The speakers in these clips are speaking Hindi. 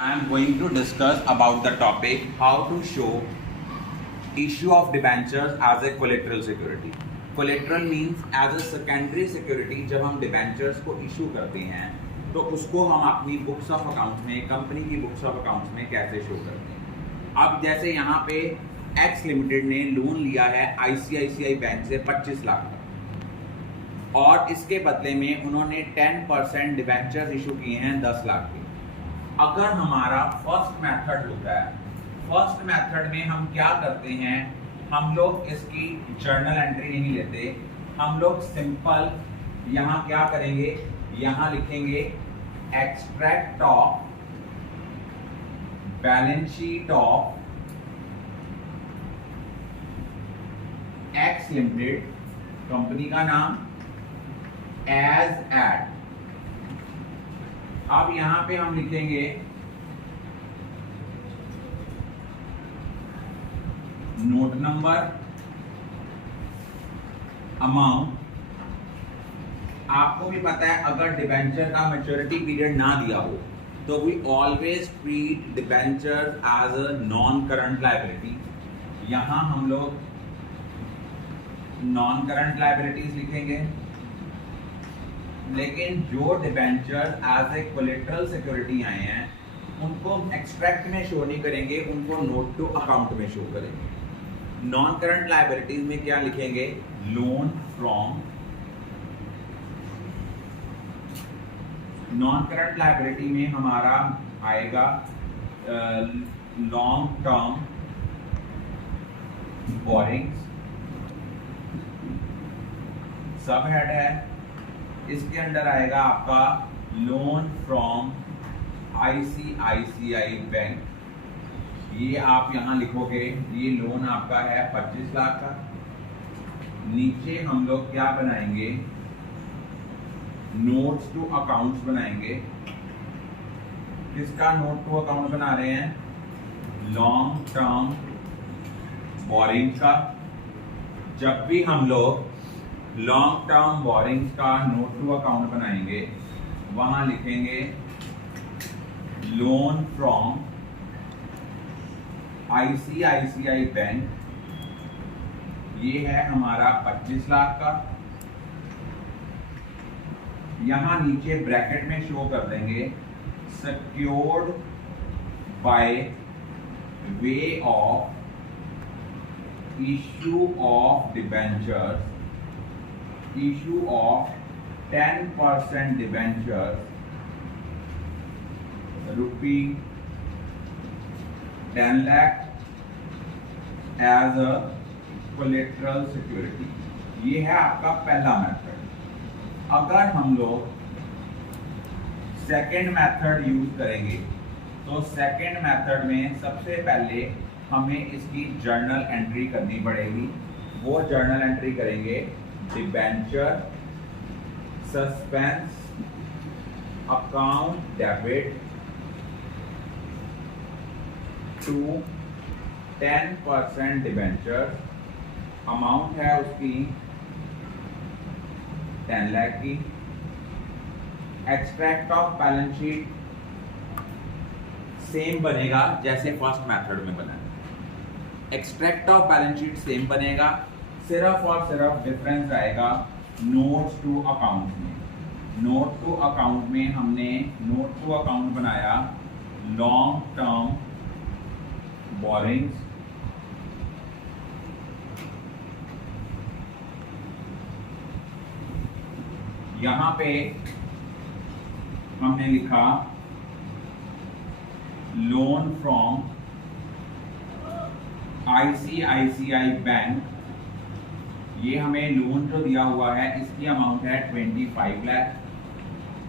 I am going to discuss about the topic how to show issue of debentures as a collateral security. Collateral means as a secondary security. जब हम debentures को issue करते हैं तो उसको हम अपनी बुक्स ऑफ अकाउंट्स में, कंपनी की बुक्स ऑफ अकाउंट्स में कैसे शो करते हैं। अब जैसे यहाँ पे एक्स लिमिटेड ने लोन लिया है आईसीआईसीआई बैंक से 25 लाख का और इसके बदले में उन्होंने 10% डिबेंचर्स इशू किए हैं 10 लाख के। अगर हमारा फर्स्ट मेथड होता है, फर्स्ट मेथड में हम क्या करते हैं, हम लोग इसकी जर्नल एंट्री नहीं लेते, हम लोग सिंपल यहाँ क्या करेंगे, यहाँ लिखेंगे extract of balance sheet of x limited, company का नाम एज एट। अब यहां पे हम लिखेंगे नोट नंबर, अमाउंट। आपको भी पता है अगर डिबेंचर का मैच्योरिटी पीरियड ना दिया हो तो we always treat debenture as a non current liability. यहां हम लोग नॉन करंट लायबिलिटीज लिखेंगे, लेकिन जो debenture as a collateral security आए हैं उनको एक्सट्रैक्ट में शो नहीं करेंगे, उनको नोट टू अकाउंट में शो करेंगे। नॉन करंट लायबिलिटीज में क्या लिखेंगे, loan from. Non current liability में हमारा आएगा long term borrowings, sub head है। इसके अंडर आएगा आपका लोन फ्रॉम आईसीआईसीआई बैंक। ये आप यहां लिखोगे, ये लोन आपका है 25 लाख का। नीचे हम लोग क्या बनाएंगे, नोट्स टू अकाउंट्स बनाएंगे। किसका नोट टू अकाउंट बना रहे हैं, लॉन्ग टर्म बोरिंग का। जब भी हम लोग लॉन्ग टर्म बोरिंग्स का नोट टू अकाउंट बनाएंगे वहां लिखेंगे लोन फ्रॉम आईसीआईसीआई बैंक। ये है हमारा 25 लाख का। यहां नीचे ब्रैकेट में शो कर देंगे secured by way of issue of debentures, issue of 10% debentures rupee 10 lakh as a collateral security। ये है आपका पहला मेथड। अगर हम लोग सेकेंड मेथड यूज करेंगे तो सेकेंड मेथड में सबसे पहले हमें इसकी जर्नल एंट्री करनी पड़ेगी। वो जर्नल एंट्री करेंगे debenture suspense account debit to 10% debenture. Amount है उसकी 10 लाख की। Extract of balance sheet same बनेगा जैसे फर्स्ट मेथड में बना। Extract of balance sheet same बनेगा, सिर्फ और सिर्फ डिफरेंस आएगा नोट्स टू अकाउंट में। नोट टू अकाउंट में हमने नोट टू अकाउंट बनाया लॉन्ग टर्म बोरिंग्स, यहां पे हमने लिखा लोन फ्रॉम आईसीआईसीआई बैंक। ये हमें लोन जो दिया हुआ है इसकी अमाउंट है 25 लाख।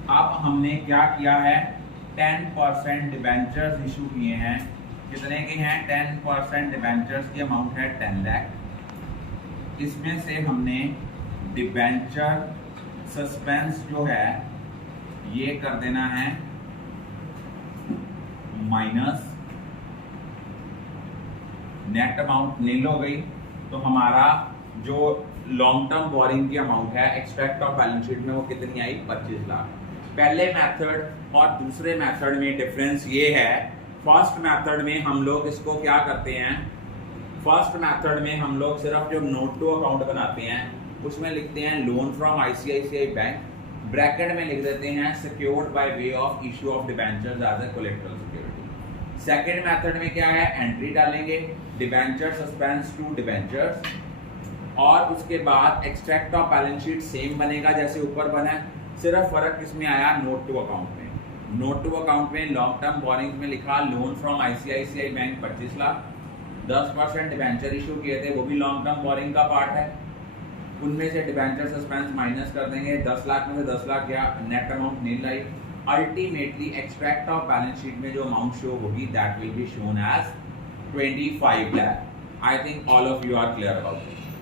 अब हमने क्या किया है, 10% डिबेंचर्स इशू किए हैं। कितने के हैं, 10% डिबेंचर्स की अमाउंट है 10 लाख। इसमें से हमने डिबेंचर सस्पेंस जो है ये कर देना है माइनस, नेट अमाउंट नील हो गई। तो हमारा जो लॉन्ग टर्म बोरिंग की अमाउंट है एक्सट्रैक्ट ऑफ बैलेंस शीट में वो कितनी आई, 25 लाख। पहले मेथड और दूसरे मेथड में डिफरेंस ये है, फर्स्ट मेथड में हम लोग इसको क्या करते हैं, फर्स्ट मेथड में हम लोग सिर्फ जो नोट टू अकाउंट बनाते हैं उसमें लिखते हैं loan from ICICI bank, bracket में लिख देते हैं secured by way of issue of debentures as a collateral security. Second method में क्या है, एंट्री डालेंगे डिबेंचर सस्पेंस टू डिबेंचर्स, और उसके बाद extract of balance sheet same बनेगा जैसे ऊपर बना है, सिर्फ फर्क किसमें आया, नोट टू अकाउंट में। नोट टू अकाउंट में लॉन्ग टर्म बोरिंग्स में लिखा loan from ICICI bank 25 lakh, 10% debenture issue किए थे वो भी लॉन्ग टर्म बोरिंग का पार्ट है, उनमें से डिबेंचर सस्पेंस माइनस कर देंगे, 10 लाख में से 10 लाख गया, नेट अमाउंट नील आई। Ultimately extract of balance sheet में जो अमाउंट शो होगी that will be shown as 25 lakh। I think all of you are clear about it.